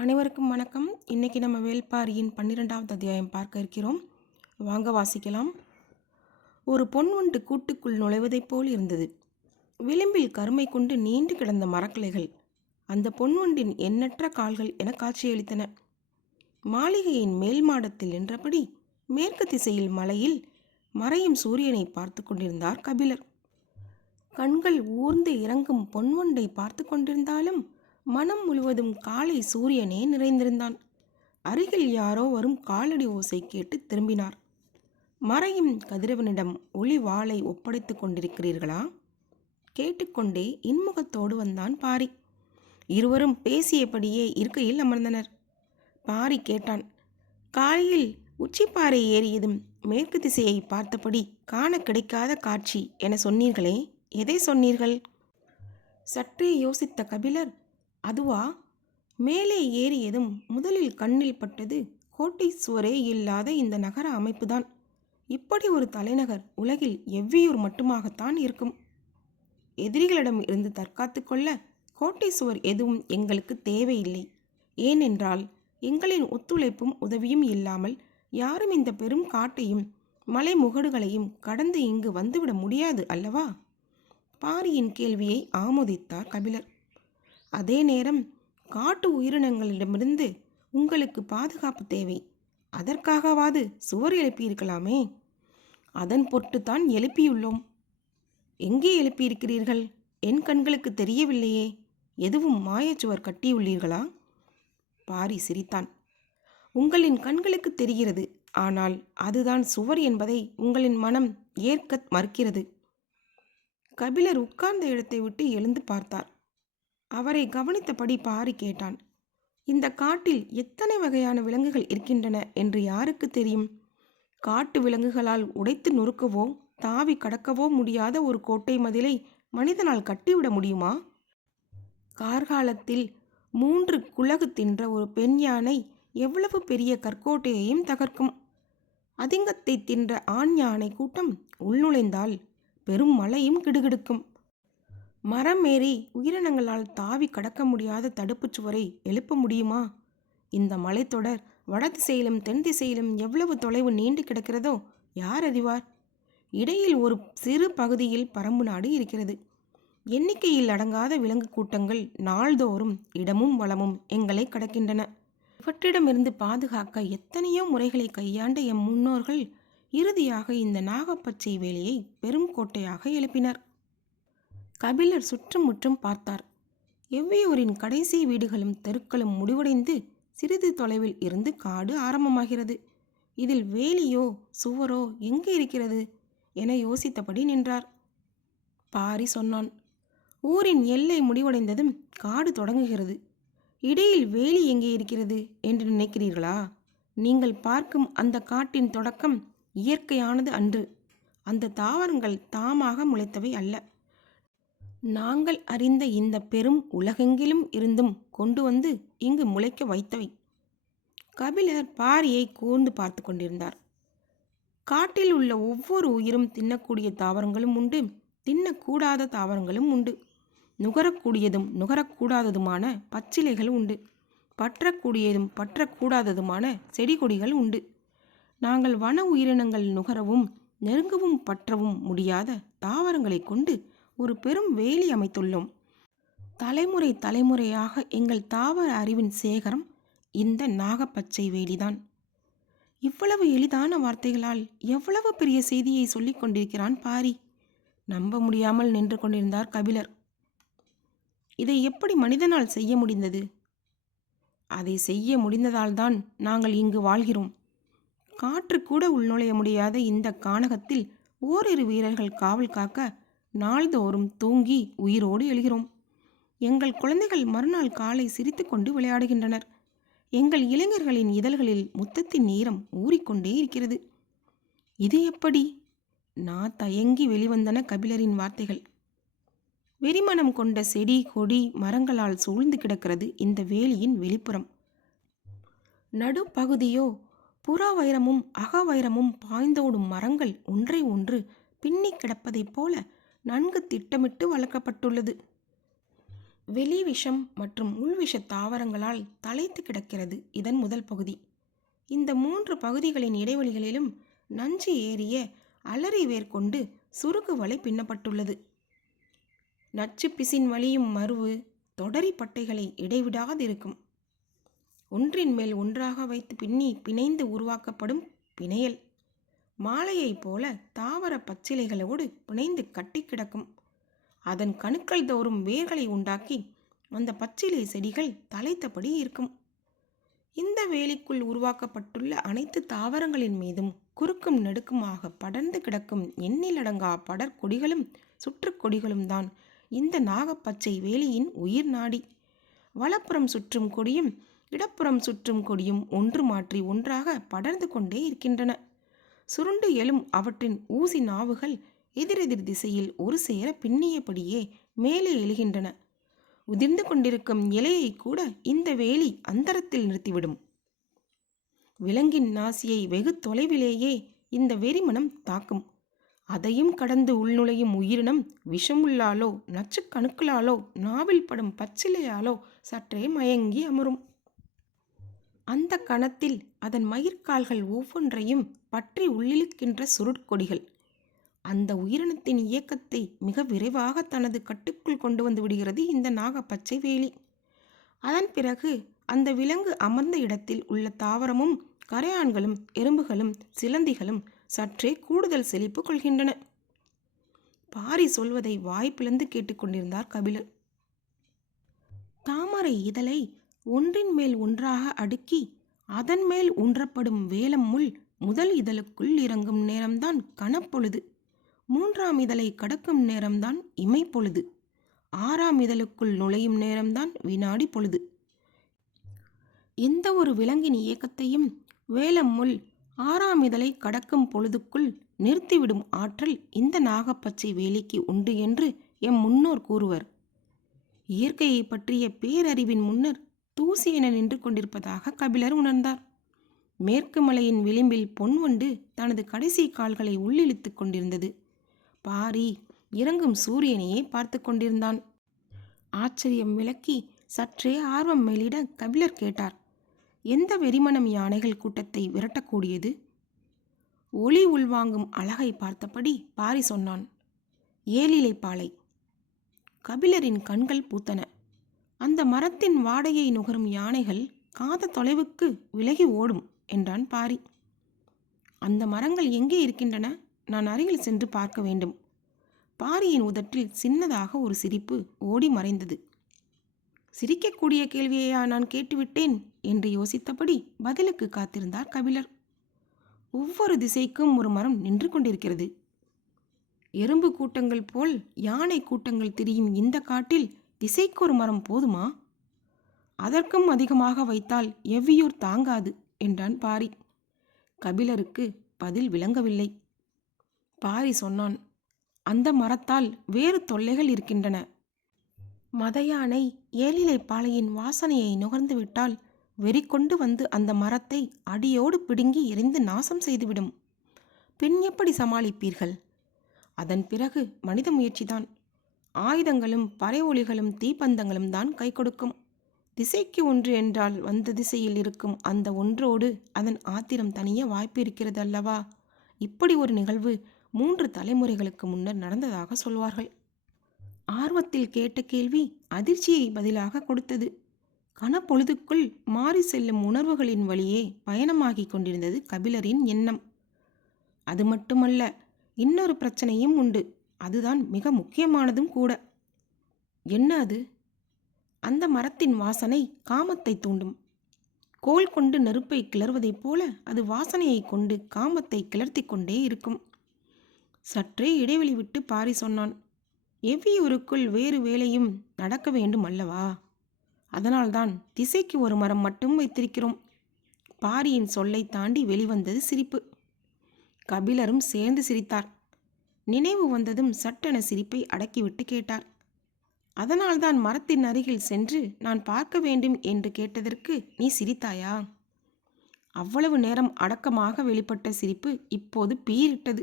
அனைவருக்கும் வணக்கம். இன்னைக்கு நம்ம வேள்பாரியின் பன்னிரெண்டாவது அத்தியாயம் பார்க்க இருக்கிறோம். வாங்க வாசிக்கலாம். ஒரு பொன் ஒன்று கூட்டுக்குள் நுழைவதைப் போல் இருந்தது. விளிம்பில் கருமை கொண்டு நீண்டு கிடந்த மரக்கிளைகள். அந்த பொன்வண்டின் எண்ணற்ற கால்கள் என காட்சியளித்தன. மாளிகையின் மேல் மாடத்தில் நின்றபடி மேற்கு திசையில் மலையில் மறையும் சூரியனை பார்த்து கொண்டிருந்தார் கபிலர். கண்கள் ஊர்ந்து இறங்கும் பொன்வண்டை பார்த்து கொண்டிருந்தாலும் மனம் முழுவதும் காலை சூரியனே நிறைந்திருந்தான். அருகில் யாரோ வரும் காலடி ஓசை கேட்டு திரும்பினார். மறையும் கதிரவனிடம் ஒளி வாளை ஒப்படைத்துக் கொண்டிருக்கிறீர்களா? கேட்டுக்கொண்டே இன்முகத்தோடு வந்தான் பாரி. இருவரும் பேசியபடியே இருக்கையில் அமர்ந்தனர். பாரி கேட்டான் காலையில் உச்சிப்பாறை ஏறியதும் மேற்கு திசையை பார்த்தபடி காண கிடைக்காத காட்சி என சொன்னீர்களே எதை சொன்னீர்கள்? சற்றே யோசித்த கபிலர் அதுவா? மேலே ஏறியதும் முதலில் கண்ணில் பட்டது கோட்டை சுவரே இல்லாத இந்த நகர அமைப்புதான். இப்படி ஒரு தலைநகர் உலகில் எவ்வியூர் மட்டுமாகத்தான் இருக்கும். எதிரிகளிடம் இருந்து தற்காத்து கொள்ள கோட்டை சுவர் எதுவும் எங்களுக்கு தேவையில்லை. ஏனென்றால் எங்களின் ஒத்துழைப்பும் உதவியும் இல்லாமல் யாரும் இந்த பெரும் காட்டையும் மலை முகடுகளையும் கடந்து இங்கு வந்துவிட முடியாது அல்லவா? பாரியின் கேள்வியை ஆமோதித்தார் கபிலர். அதே நேரம் காட்டு உயிரினங்களிடமிருந்து உங்களுக்கு பாதுகாப்பு தேவை. அதற்காகவாது சுவர் எழுப்பியிருக்கலாமே. அதன் பொருட்டுத்தான் எழுப்பியுள்ளோம். எங்கே எழுப்பியிருக்கிறீர்கள்? என் கண்களுக்கு தெரியவில்லையே. எதுவும் மாயச்சுவர் கட்டியுள்ளீர்களா? பாரி சிரித்தான். உங்களின் கண்களுக்கு தெரிகிறது. ஆனால் அதுதான் சுவர் என்பதை உங்களின் மனம் ஏற்க மறுக்கிறது. கபிலர் உட்கார்ந்த இடத்தை விட்டு எழுந்து பார்த்தார். அவரை கவனித்தபடி பாரி கேட்டான் இந்த காட்டில் எத்தனை வகையான விலங்குகள் இருக்கின்றன என்று யாருக்கு தெரியும்? காட்டு விலங்குகளால் உடைத்து நொறுக்கவோ தாவி கடக்கவோ முடியாத ஒரு கோட்டை மதிலை மனிதனால் கட்டிவிட முடியுமா? கார்காலத்தில் மூன்று குலகு தின்ற ஒரு பெண் யானை எவ்வளவு பெரிய கற்கோட்டையையும் தகர்க்கும்? அதிங்கத்தை தின்ற ஆண் யானை கூட்டம் உள்நுழைந்தால் பெரும் மழையும் கிடுகிடுக்கும். மரம் ஏறி உயிரினங்களால் தாவி கடக்க முடியாத தடுப்புச் சுவரை எழுப்ப முடியுமா? இந்த மலைத்தொடர் வட திசையிலும் தென் திசையிலும் எவ்வளவு தொலைவு நீண்டு கிடக்கிறதோ யார் அறிவார்? இடையில் ஒரு சிறு பகுதியில் பரம்பு நாடு இருக்கிறது. எண்ணிக்கையில் அடங்காத விலங்கு கூட்டங்கள் நாள்தோறும் இடமும் வளமும் எங்களை கடக்கின்றன. இவற்றிடமிருந்து பாதுகாக்க எத்தனையோ முறைகளை கையாண்ட எம் முன்னோர்கள் இறுதியாக இந்த நாகப்பச்சை வேலியை பெரும் கோட்டையாக எழுப்பினர். கபிலர் சுற்றுமுற்றும் பார்த்தார். எவ்வியூரின் கடைசி வீடுகளும் தெருக்களும் முடிவடைந்து சிறிது தொலைவில் இருந்து காடு ஆரம்பமாகிறது. இதில் வேலியோ சுவரோ எங்கே இருக்கிறது? என யோசித்தபடி நின்றார். பாரி சொன்னான் ஊரின் எல்லை முடிவடைந்ததும் காடு தொடங்குகிறது. இடையில் வேலி எங்கே இருக்கிறது என்று நினைக்கிறீர்களா? நீங்கள் பார்க்கும் அந்த காட்டின் தொடக்கம் இயற்கையானது அன்று. அந்த தாவரங்கள் தாமாக முளைத்தவை அல்ல. நாங்கள் அறிந்த இந்த பெரும் உலகெங்கிலும் இருந்தும் கொண்டு வந்து இங்கு முளைக்க வைத்தவை. கபிலர் பாரியை கூர்ந்து பார்த்து கொண்டிருந்தார். காட்டில் உள்ள ஒவ்வொரு உயிரும் தின்னக்கூடிய தாவரங்களும் உண்டு தின்னக்கூடாத தாவரங்களும் உண்டு. நுகரக்கூடியதும் நுகரக்கூடாததுமான பச்சிலைகள் உண்டு. பற்றக்கூடியதும் பற்றக்கூடாததுமான செடி கொடிகள் உண்டு. நாங்கள் வன உயிரினங்கள் நுகரவும் நெருங்கவும் பற்றவும் முடியாத தாவரங்களை கொண்டு ஒரு பெரும் வேலி அமைத்துள்ளோம். தலைமுறை தலைமுறையாக எங்கள் தாவர அறிவின் சேகரம் இந்த நாகப்பச்சை வேலிதான். இவ்வளவு எளிதான வார்த்தைகளால் எவ்வளவு பெரிய செய்தியை சொல்லிக் கொண்டிருக்கிறான் பாரி. நம்ப முடியாமல் நின்று கொண்டிருந்தார் கபிலர். இதை எப்படி மனிதனால் செய்ய முடிந்தது? அதை செய்ய முடிந்ததால்தான் நாங்கள் இங்கு வாழ்கிறோம். காற்று கூட உள்நுழைய முடியாத இந்த கானகத்தில் ஓரிரு வீரர்கள் காவல் காக்க நாள்தோறும் தூங்கி உயிரோடு எழுகிறோம். எங்கள் குழந்தைகள் மறுநாள் காலை சிரித்துக்கொண்டு விளையாடுகின்றனர். எங்கள் இளைஞர்களின் இதழ்களில் முத்தத்தின் நீரம் ஊறிக்கொண்டே இருக்கிறது. இது எப்படி? நான் தயங்கி வெளிவந்தன கபிலரின் வார்த்தைகள். வெறிமனம் கொண்ட செடி கொடி மரங்களால் சூழ்ந்து கிடக்கிறது இந்த வேலியின் வெளிப்புறம். நடுப்பகுதியோ புற வைரமும் அக வைரமும் பாய்ந்தோடும் மரங்கள் ஒன்றை ஒன்று பின்னி கிடப்பதைப் போல நன்கு திட்டமிட்டு வளர்க்கப்பட்டுள்ளது. வெளி விஷம் மற்றும் உள்விஷ தாவரங்களால் தலைத்து கிடக்கிறது இதன் முதல் பகுதி. இந்த மூன்று பகுதிகளின் இடைவெளிகளிலும் நஞ்சு ஏறிய அலறி வேர் கொண்டு சுருக்கு வலை பின்னப்பட்டுள்ளது. நச்சு பிசின் வலியும் மருவு தொடரி பட்டைகளை இடைவிடாதிருக்கும். ஒன்றின் மேல் ஒன்றாக வைத்து பின்னி பிணைந்து உருவாக்கப்படும் பிணையல். மாலையைப் போல தாவர பச்சிலைகளோடு பிணைந்து கட்டி கிடக்கும். அதன் கணுக்கள் தோறும் வேர்களை உண்டாக்கி அந்த பச்சிலை செடிகள் தலைத்தபடி இருக்கும். இந்த வேலிக்குள் உருவாக்கப்பட்டுள்ள அனைத்து தாவரங்களின் மீதும் குறுக்கும் நெடுக்குமாக படர்ந்து கிடக்கும் எண்ணிலடங்கா படற்கொடிகளும் சுற்றுக்கொடிகளும் தான் இந்த நாகப்பச்சை வேலியின் உயிர் நாடி. வலப்புறம் சுற்றும் கொடியும் இடப்புறம் சுற்றும் கொடியும் ஒன்று மாற்றி ஒன்றாக படர்ந்து கொண்டே இருக்கின்றன. சுருண்டு எழும் அவற்றின் ஊசி நாவுகள் எதிரெதிர் திசையில் ஒரு சேர பின்னியபடியே மேலே எழுகின்றன. உதிர்ந்து கொண்டிருக்கும் இலையை கூட இந்த வேலி அந்தரத்தில் நிறுத்திவிடும். விலங்கின் நாசியை வெகு தொலைவிலேயே இந்த வெறிமனம் தாக்கும். அதையும் கடந்து உள்நுழையும் உயிரினம் விஷமுள்ளாலோ நச்சுக்கணுக்களாலோ நாவில் படும் பச்சிலையாலோ சற்றே மயங்கி அமரும். அந்த கணத்தில் அதன் மயிர்கால்கள் ஒவ்வொன்றையும் பற்றி உள்ளிழுக்கின்ற சுருட்கொடிகள். அந்த உயிரினத்தின் இயக்கத்தை மிக விரைவாக தனது கட்டுக்குள் கொண்டு வந்து விடுகிறது இந்த நாகப்பச்சை வேலி அதன் பிறகு அந்த விலங்கு அமர்ந்த இடத்தில் உள்ள தாவரமும் கரையான்களும் எறும்புகளும் சிலந்திகளும் சற்றே கூடுதல் செழிப்பு கொள்கின்றன. பாரி சொல்வதை வாய்ப்பிழந்து கேட்டுக்கொண்டிருந்தார் கபிலர். தாமரை இதழை ஒன்றின் மேல் ஒன்றாக அடுக்கி அதன் மேல் ஊன்றப்படும் வேலம் முள் முதல் இதழுக்குள் இறங்கும் நேரம்தான் கனப்பொழுது. மூன்றாம் இதழை கடக்கும் நேரம்தான் இமைப்பொழுது. ஆறாம் இதழுக்குள் நுழையும் நேரம்தான் வினாடி பொழுது எந்த ஒரு விலங்கின் இயக்கத்தையும் வேலம் முள் ஆறாம் இதழை கடக்கும் பொழுதுக்குள் நிறுத்திவிடும் ஆற்றல் இந்த நாகப்பச்சை வேலிக்கு உண்டு என்று எம் முன்னோர் கூறுவர். இயற்கையை பற்றிய பேரறிவின் முன்னர் தூசி என நின்று கொண்டிருப்பதாக கபிலர் உணர்ந்தார். மேற்கு மலையின் விளிம்பில் பொன்வண்டு தனது கடைசி கால்களை உள்ளிழுத்து கொண்டிருந்தது. பாரி இறங்கும் சூரியனையே பார்த்து கொண்டிருந்தான். ஆச்சரியம் விளக்கி சற்றே ஆர்வம் மேலிட கபிலர் கேட்டார் எந்த வெறிமணம் யானைகள் கூட்டத்தை விரட்டக்கூடியது? ஒளி உள்வாங்கும் அழகை பார்த்தபடி பாரி சொன்னான். ஏலிலை பாலை. கபிலரின் கண்கள் பூத்தன. அந்த மரத்தின் வாடையை நுகரும் யானைகள் காத தொலைவுக்கு விலகி ஓடும் என்றான் பாரி. அந்த மரங்கள் எங்கே இருக்கின்றன? நான் அருகில் சென்று பார்க்க வேண்டும். பாரியின் உதட்டில் சின்னதாக ஒரு சிரிப்பு ஓடி மறைந்தது. சிரிக்கக்கூடிய கேள்வியையா நான் கேட்டுவிட்டேன்? என்று யோசித்தபடி பதிலுக்கு காத்திருந்தார் கபிலர். ஒவ்வொரு திசைக்கும் ஒரு மரம் நின்று கொண்டிருக்கிறது. எறும்பு கூட்டங்கள் போல் யானை கூட்டங்கள் திரியும் இந்த காட்டில் திசைக்கு ஒரு மரம் போதுமா? அதற்கும் அதிகமாக வைத்தால் எவ்வியூர் தாங்காது என்றான் பாரி. கபிலருக்கு பதில் விளங்கவில்லை. பாரி சொன்னான் அந்த மரத்தால் வேறு தொல்லைகள் இருக்கின்றன. மதயானை ஏழிலை பாலையின் வாசனையை நுகர்ந்து விட்டால் வெறி கொண்டு வந்து அந்த மரத்தை அடியோடு பிடுங்கி எரிந்து நாசம் செய்துவிடும். பின் எப்படி சமாளிப்பீர்கள்? அதன் பிறகு மனித முயற்சிதான். ஆயுதங்களும் பறை ஒளிகளும் தீப்பந்தங்களும் தான் கை கொடுக்கும் திசைக்கு ஒன்று என்றால் வந்த திசையில் இருக்கும் அந்த ஒன்றோடு அதன் ஆத்திரம் தனிய வாய்ப்பு இருக்கிறது அல்லவா? இப்படி ஒரு நிகழ்வு மூன்று தலைமுறைகளுக்கு முன்னர் நடந்ததாக சொல்வார்கள். ஆர்வத்தில் கேட்ட கேள்வி அதிர்ச்சியை பதிலாக கொடுத்தது. கனப்பொழுதுக்குள் மாறி செல்லும் உணர்வுகளின் வழியே பயணமாகி கொண்டிருந்தது கபிலரின் எண்ணம். அது மட்டுமல்ல இன்னொரு பிரச்சனையும் உண்டு. அதுதான் மிக முக்கியமானதும் கூட. என்ன அது? அந்த மரத்தின் வாசனை காமத்தை தூண்டும். கோல் கொண்டு நெருப்பை கிளறுவதைப் போல அது வாசனையை கொண்டு காமத்தை கிளர்த்தி கொண்டே இருக்கும். சற்றே இடைவெளி விட்டு பாரி சொன்னான் எவ்வியூருக்குள் வேறு வேலையும் நடக்க வேண்டும் அல்லவா? அதனால்தான் திசைக்கு ஒரு மரம் மட்டும் வைத்திருக்கிறோம். பாரியின் சொல்லை தாண்டி வெளிவந்தது சிரிப்பு. கபிலரும் சேர்ந்து சிரித்தார் நினைவு வந்ததும் சட்டென சிரிப்பை அடக்கிவிட்டு கேட்டார் அதனால்தான் மரத்தின் அருகில் சென்று நான் பார்க்க வேண்டும் என்று கேட்டதற்கு நீ சிரித்தாயா? அவ்வளவு நேரம் அடக்கமாக வெளிப்பட்ட சிரிப்பு இப்போது பீரிட்டது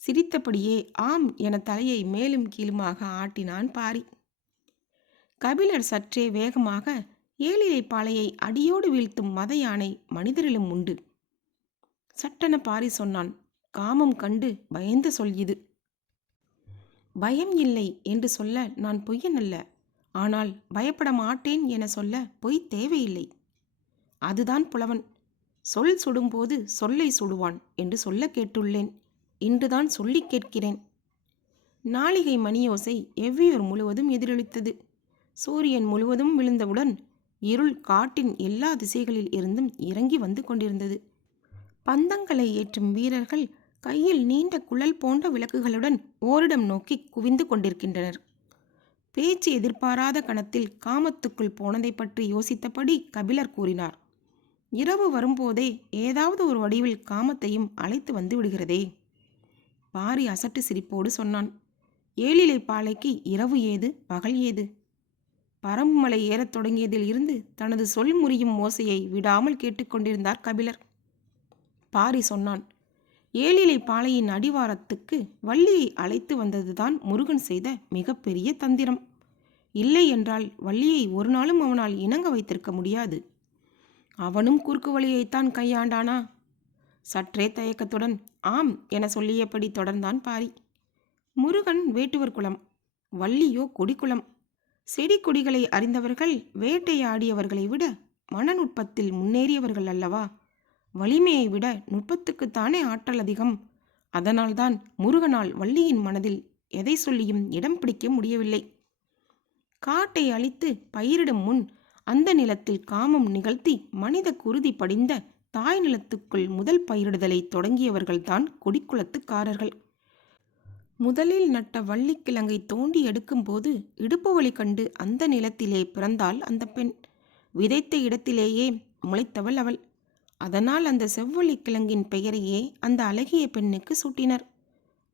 சிரித்தபடியே ஆம் என தலையை மேலும் கீழுமாக ஆட்டினான் பாரி. கபிலர் சற்றே வேகமாக ஏழிலை பாலையை அடியோடு வீழ்த்தும் மத யானை மனிதரிலும் உண்டு. சட்டென பாரி சொன்னான் காமம் கண்டு பயந்த சொல் இது பயம் இல்லை என்று சொல்ல நான் பொய்யன் அல்ல. ஆனால் பயப்பட மாட்டேன் என சொல்ல பொய் தேவையில்லை. அதுதான் புலவன். சொல் சுடும்போது சொல்லை சுடுவான் என்று சொல்ல கேட்டுள்ளேன். இன்றுதான் சொல்லி கேட்கிறேன். நாளிகை மணியோசை எவ்வியூர் முழுவதும் எதிரொலித்தது. சூரியன் முழுவதும் விழுந்தவுடன் இருள் காட்டின் எல்லா திசைகளில் இருந்தும் இறங்கி வந்து கொண்டிருந்தது. பந்தங்களை ஏற்றும் வீரர்கள் கையில் நீண்ட குழல் போன்ற விளக்குகளுடன் ஓரிடம் நோக்கி குவிந்து கொண்டிருக்கின்றனர். பேச்சு எதிர்பாராத கணத்தில் காமத்துக்குள் போனதை பற்றி யோசித்தபடி கபிலர் கூறினார் இரவு வரும்போதே ஏதாவது ஒரு வடிவில் காமத்தையும் அழைத்து வந்து விடுகிறதே? பாரி அசட்டு சிரிப்போடு சொன்னான் ஏழிலை பாலைக்கு இரவு ஏது பகல் ஏது? பரம்புமலை ஏறத் தொடங்கியதில் இருந்து தனது சொல் முறியும் ஓசையை விடாமல் கேட்டுக்கொண்டிருந்தார் கபிலர். பாரி சொன்னான் ஏழிலை பாளையின் அடிவாரத்துக்கு வள்ளியை அழைத்து வந்ததுதான் முருகன் செய்த மிகப்பெரிய தந்திரம். இல்லை என்றால் வள்ளியை ஒரு நாளும் அவனால் இணங்க வைத்திருக்க முடியாது. அவனும் குறுக்கு வழியைத்தான் கையாண்டானா? சற்றே தயக்கத்துடன் ஆம் என சொல்லியபடி தொடர்ந்தான் பாரி. முருகன் வேட்டுவர் குலம் வள்ளியோ கொடிக்குளம் செடி கொடிகளை அறிந்தவர்கள் வேட்டையாடியவர்களை விட மனநுட்பத்தில் முன்னேறியவர்கள் அல்லவா? வலிமையை விட நுட்பத்துக்குத்தானே ஆற்றல் அதிகம்? அதனால்தான் முருகனால் வள்ளியின் மனதில் எதை சொல்லியும் இடம் பிடிக்க முடியவில்லை. காட்டை அழித்து பயிரிடும் முன் அந்த நிலத்தில் காமம் நிகழ்த்தி மனித குருதி படிந்த தாய் நிலத்துக்குள் முதல் பயிரிடுதலை தொடங்கியவர்கள்தான் கொடிக்குளத்துக்காரர்கள். முதலில் நட்ட வள்ளிக்கிழங்கை தோண்டி எடுக்கும்போது இடுப்பு வழி கண்டு அந்த நிலத்திலே பிறந்தாள் அந்த பெண். விதைத்த இடத்திலேயே முளைத்தவள் அவள். அதனால் அந்த செவ்வள்ளிக் கிழங்கின் பெயரையே அந்த அழகிய பெண்ணுக்கு சூட்டினர்.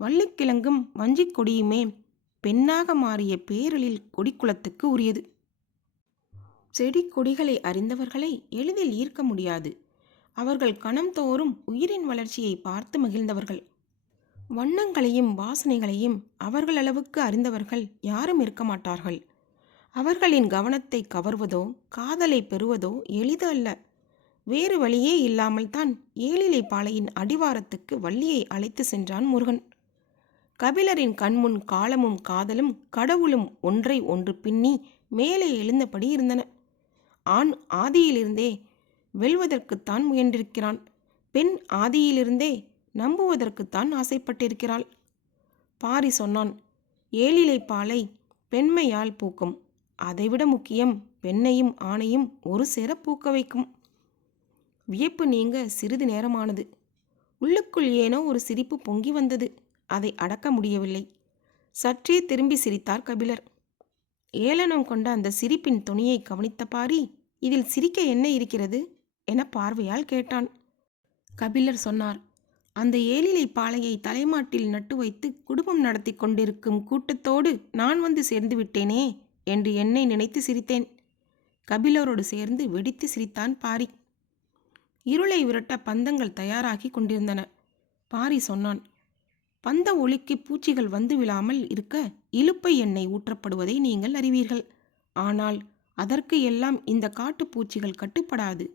வள்ளிக்கிழங்கும் வஞ்சிக் கொடியுமே பெண்ணாக மாறிய பேரலில் கொடிக்குளத்துக்கு உரியது. செடி கொடிகளை அறிந்தவர்களை எளிதில் ஈர்க்க முடியாது. அவர்கள் கணம் தோறும் உயிரின் வளர்ச்சியை பார்த்து மகிழ்ந்தவர்கள். வண்ணங்களையும் வாசனைகளையும் அவர்களளவுக்கு அறிந்தவர்கள் யாரும் இருக்க மாட்டார்கள். அவர்களின் கவனத்தை கவர்வதோ காதலை பெறுவதோ எளிது அல்ல. வேறு வழியே இல்லாமல் தான் ஏழிலை பாலையின் அடிவாரத்துக்கு வள்ளியை அழைத்து சென்றான் முருகன். கபிலரின் கண்முன் காலமும் காதலும் கடவுளும் ஒன்றை ஒன்று பின்னி மேலே எழுந்தபடி இருந்தன. ஆண் ஆதியிலிருந்தே வெல்வதற்குத்தான் முயன்றிருக்கிறான். பெண் ஆதியிலிருந்தே நம்புவதற்குத்தான் ஆசைப்பட்டிருக்கிறாள். பாரி சொன்னான் ஏழிலை பாலை பெண்மையால் பூக்கும். அதைவிட முக்கியம் பெண்ணையும் ஆணையும் ஒரு சேர பூக்க வைக்கும். வியப்பு நீங்க சிறிது நேரமானது. உள்ளுக்குள் ஏனோ ஒரு சிரிப்பு பொங்கி வந்தது. அதை அடக்க முடியவில்லை. சற்றே திரும்பி சிரித்தார் கபிலர். ஏளனம் கொண்ட அந்த சிரிப்பின் துணியை கவனித்த பாரி இதில் சிரிக்க என்ன இருக்கிறது? என பார்வையால் கேட்டான். கபிலர் சொன்னார் அந்த ஏழிலை பாலையை தலைமாட்டில் நட்டு வைத்து குடும்பம் நடத்தி கொண்டிருக்கும் கூட்டத்தோடு நான் வந்து சேர்ந்து விட்டேனே என்று என்னை நினைத்து சிரித்தேன். கபிலரோடு சேர்ந்து வெடித்து சிரித்தான் பாரி. இருளை விரட்ட பந்தங்கள் தயாராகி கொண்டிருந்தன. பாரி சொன்னான் பந்த ஒளிக்கு பூச்சிகள் வந்து விழாமல் இருக்க இலுப்பை எண்ணெய் ஊற்றப்படுவதை நீங்கள் அறிவீர்கள். ஆனால் அதற்கு எல்லாம் இந்த காட்டுப்பூச்சிகள் கட்டுப்படாது.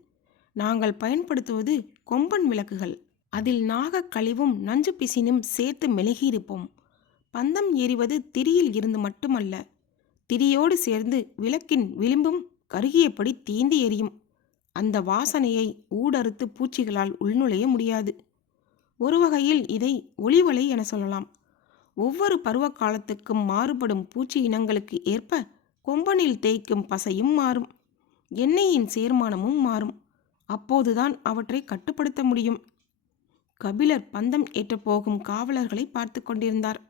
நாங்கள் பயன்படுத்துவது கொம்பன் விளக்குகள். அதில் நாகக் கழிவும் நஞ்சு பிசினும் சேர்த்து மெழுகியிருப்போம். பந்தம் எறிவது திரியில் இருந்து மட்டுமல்ல திரியோடு சேர்ந்து விளக்கின் விளிம்பும் கருகியபடி தீந்து எரியும். அந்த வாசனையை ஊடறுத்து பூச்சிகளால் உள்நுழைய முடியாது. ஒரு வகையில் இதை ஒளிவலை என சொல்லலாம். ஒவ்வொரு பருவ காலத்துக்கும் மாறுபடும் பூச்சி இனங்களுக்கு ஏற்ப கொம்பனில் தேய்க்கும் பசையும் மாறும். எண்ணெயின் சேர்மானமும் மாறும். அப்போதுதான் அவற்றை கட்டுப்படுத்த முடியும். கபிலர் பந்தம் ஏற்றப் போகும் காவலர்களை பார்த்து கொண்டிருந்தார்.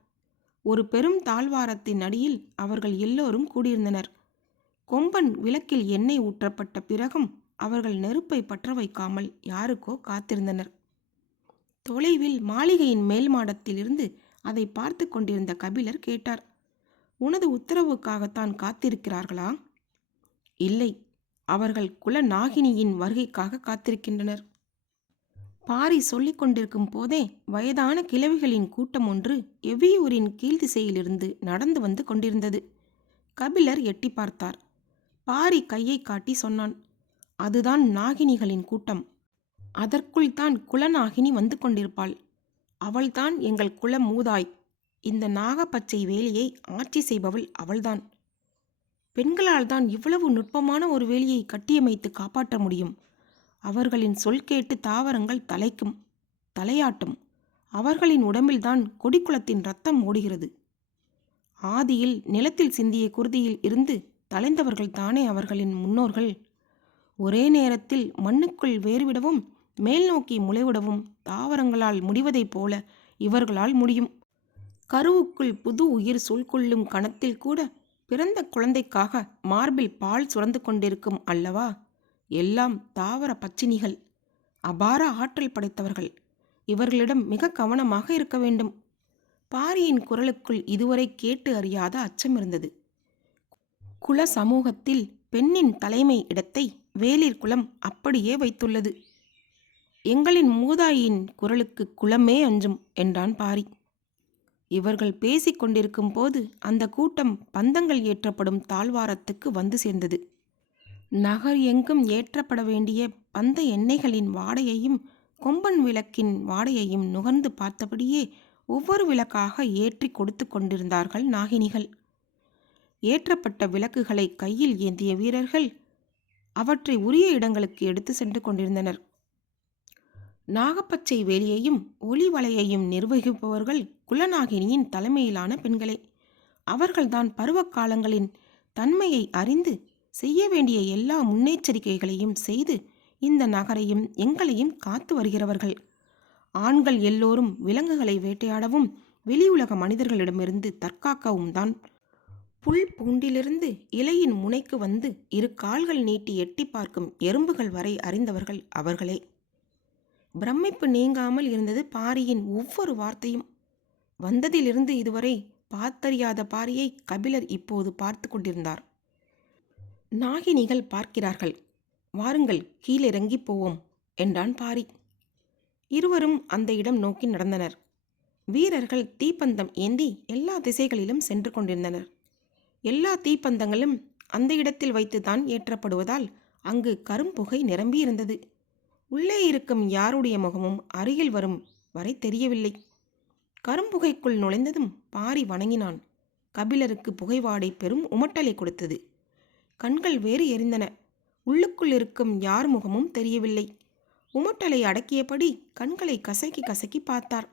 ஒரு பெரும் தாழ்வாரத்தின் அடியில் அவர்கள் எல்லோரும் கூடியிருந்தனர். கொம்பன் விளக்கில் எண்ணெய் ஊற்றப்பட்ட பிறகும் அவர்கள் நெருப்பை பற்ற வைக்காமல் யாருக்கோ காத்திருந்தனர். தொலைவில் மாளிகையின் மேல் மாடத்திலிருந்து அதை பார்த்து கொண்டிருந்த கபிலர் கேட்டார் உனது உத்தரவுக்காகத்தான் காத்திருக்கிறார்களா? இல்லை அவர்கள் குல நாகினியின் வருகைக்காக காத்திருக்கின்றனர். பாரி சொல்லிக் கொண்டிருக்கும் போதே வயதான கிழவிகளின் கூட்டம் ஒன்று எவ்வியூரின் கீழ்த்திசையிலிருந்து நடந்து வந்து கொண்டிருந்தது. கபிலர் எட்டி பார்த்தார். பாரி கையை காட்டி சொன்னான் அதுதான் நாகினிகளின் கூட்டம். அதற்குள் தான் குலநாகினி வந்து கொண்டிருப்பாள். அவள்தான் எங்கள் குல மூதாய். இந்த நாகப்பச்சை வேலியை ஆட்சி செய்பவள் அவள்தான். பெண்களால் தான் இவ்வளவு நுட்பமான ஒரு வேலியை கட்டியமைத்து காப்பாற்ற முடியும். அவர்களின் சொல் கேட்டு தாவரங்கள் தலைக்கும் தலையாட்டும். அவர்களின் உடம்பில்தான் கொடிக்குளத்தின் ரத்தம் ஓடுகிறது. ஆதியில் நிலத்தில் சிந்திய குருதியில் இருந்து தலைந்தவர்கள் தானே அவர்களின் முன்னோர்கள்? ஒரே நேரத்தில் மண்ணுக்குள் வேறுவிடவும் மேல் நோக்கி முளைவிடவும் தாவரங்களால் முடிவதைப் போல இவர்களால் முடியும். கருவுக்குள் புது உயிர் சூழ்கொள்ளும் கணத்தில் கூட பிறந்த குழந்தைக்காக மார்பில் பால் சுரந்து கொண்டிருக்கும் அல்லவா? எல்லாம் தாவர பச்சினிகள் அபார ஆற்றல் படைத்தவர்கள். இவர்களிடம் மிக கவனமாக இருக்க வேண்டும். பாரியின் குரலுக்குள் இதுவரை கேட்டு அறியாத அச்சம் இருந்தது. குல சமூகத்தில் பெண்ணின் தலைமை இடத்தை வேலிர் குளம் அப்படியே வைத்துள்ளது. எங்களின் மூதாயின் குரலுக்கு குலமே அஞ்சும் என்றான் பாரி. இவர்கள் பேசிக் கொண்டிருக்கும் போது அந்த கூட்டம் பந்தங்கள் ஏற்றப்படும் தாழ்வாரத்துக்கு வந்து சேர்ந்தது. நகர் எங்கும் ஏற்றப்பட வேண்டிய பந்த எண்ணெய்களின் வாடையையும் கொம்பன் விளக்கின் வாடையையும் நுகர்ந்து பார்த்தபடியே ஒவ்வொரு விளக்காக ஏற்றி கொடுத்து கொண்டிருந்தார்கள் நாகினிகள். ஏற்றப்பட்ட விளக்குகளை கையில் ஏந்திய வீரர்கள் அவற்றை உரிய இடங்களுக்கு எடுத்து சென்று கொண்டிருந்தனர். நாகப்பச்சை வேலியையும் ஒளி வலையையும் நிர்வகிப்பவர்கள் குலநாகினியின் தலைமையிலான பெண்களே அவர்கள்தான் பருவகாலங்களின் தன்மையை அறிந்து செய்ய வேண்டிய எல்லா முன்னெச்சரிக்கைகளையும் செய்து இந்த நகரையும் எங்களையும் காத்து வருகிறவர்கள். ஆண்கள் எல்லோரும் விலங்குகளை வேட்டையாடவும் வெளியுலக மனிதர்களிடமிருந்து தற்காக்கவும் தான் புல் பூண்டிலிருந்து இலையின் முனைக்கு வந்து இரு கால்கள் நீட்டி எட்டி பார்க்கும் எறும்புகள் வரை அறிந்தவர்கள் அவர்களே. பிரமிப்பு நீங்காமல் இருந்தது பாரியின் ஒவ்வொரு வார்த்தையும். வந்ததிலிருந்து இதுவரை பார்த்தறியாத பாரியை கபிலர் இப்போது பார்த்து கொண்டிருந்தார். நாகினிகள் பார்க்கிறார்கள். வாருங்கள் கீழிறங்கி போவோம் என்றான் பாரி. இருவரும் அந்த இடம் நோக்கி நடந்தனர். வீரர்கள் தீப்பந்தம் ஏந்தி எல்லா திசைகளிலும் சென்று கொண்டிருந்தனர். எல்லா தீப்பந்தங்களும் அந்த இடத்தில் வைத்துதான் ஏற்றப்படுவதால் அங்கு கரும்புகை நிரம்பியிருந்தது. உள்ளே இருக்கும் யாருடைய முகமும் அருகில் வரும் வரை தெரியவில்லை. கரும்புகைக்குள் நுழைந்ததும் பாரி வணங்கினான். கபிலருக்கு புகைவாடை பெரும் உமட்டலை கொடுத்தது. கண்கள் வேறு எரிந்தன. உள்ளுக்குள் இருக்கும் யார் முகமும் தெரியவில்லை. உமட்டலை அடக்கியபடி கண்களை கசக்கி கசக்கி பார்த்தார்.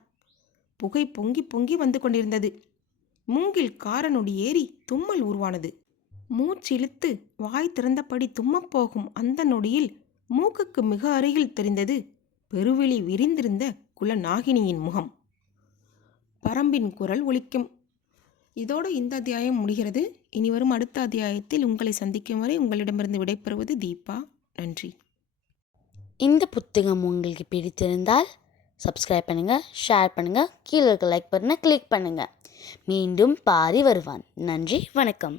புகை பொங்கி பொங்கி வந்து கொண்டிருந்தது. மூங்கில் காரனொடி ஏறி தும்மல் உருவானது. மூச்சிழுத்து வாய் திறந்தபடி தும்மப்போகும் அந்த நொடியில் மூக்குக்கு மிக அருகில் தெரிந்தது பெருவெளி விரிந்திருந்த குலநாகினியின் முகம். பரம்பின் குரல் ஒலிக்கும். இதோடு இந்த அத்தியாயம் முடிகிறது. இனி வரும் அடுத்த அத்தியாயத்தில் உங்களை சந்திக்கும் வரை உங்களிடமிருந்து விடைபெறுவது தீபா. நன்றி. இந்த புத்தகம் உங்களுக்கு பிடித்திருந்தால் சப்ஸ்கிரைப் பண்ணுங்கள் ஷேர் பண்ணுங்கள் கீழே இருக்க லைக் பட்டனை கிளிக் பண்ணுங்கள் மீண்டும் பாரி வருவான். நன்றி வணக்கம்.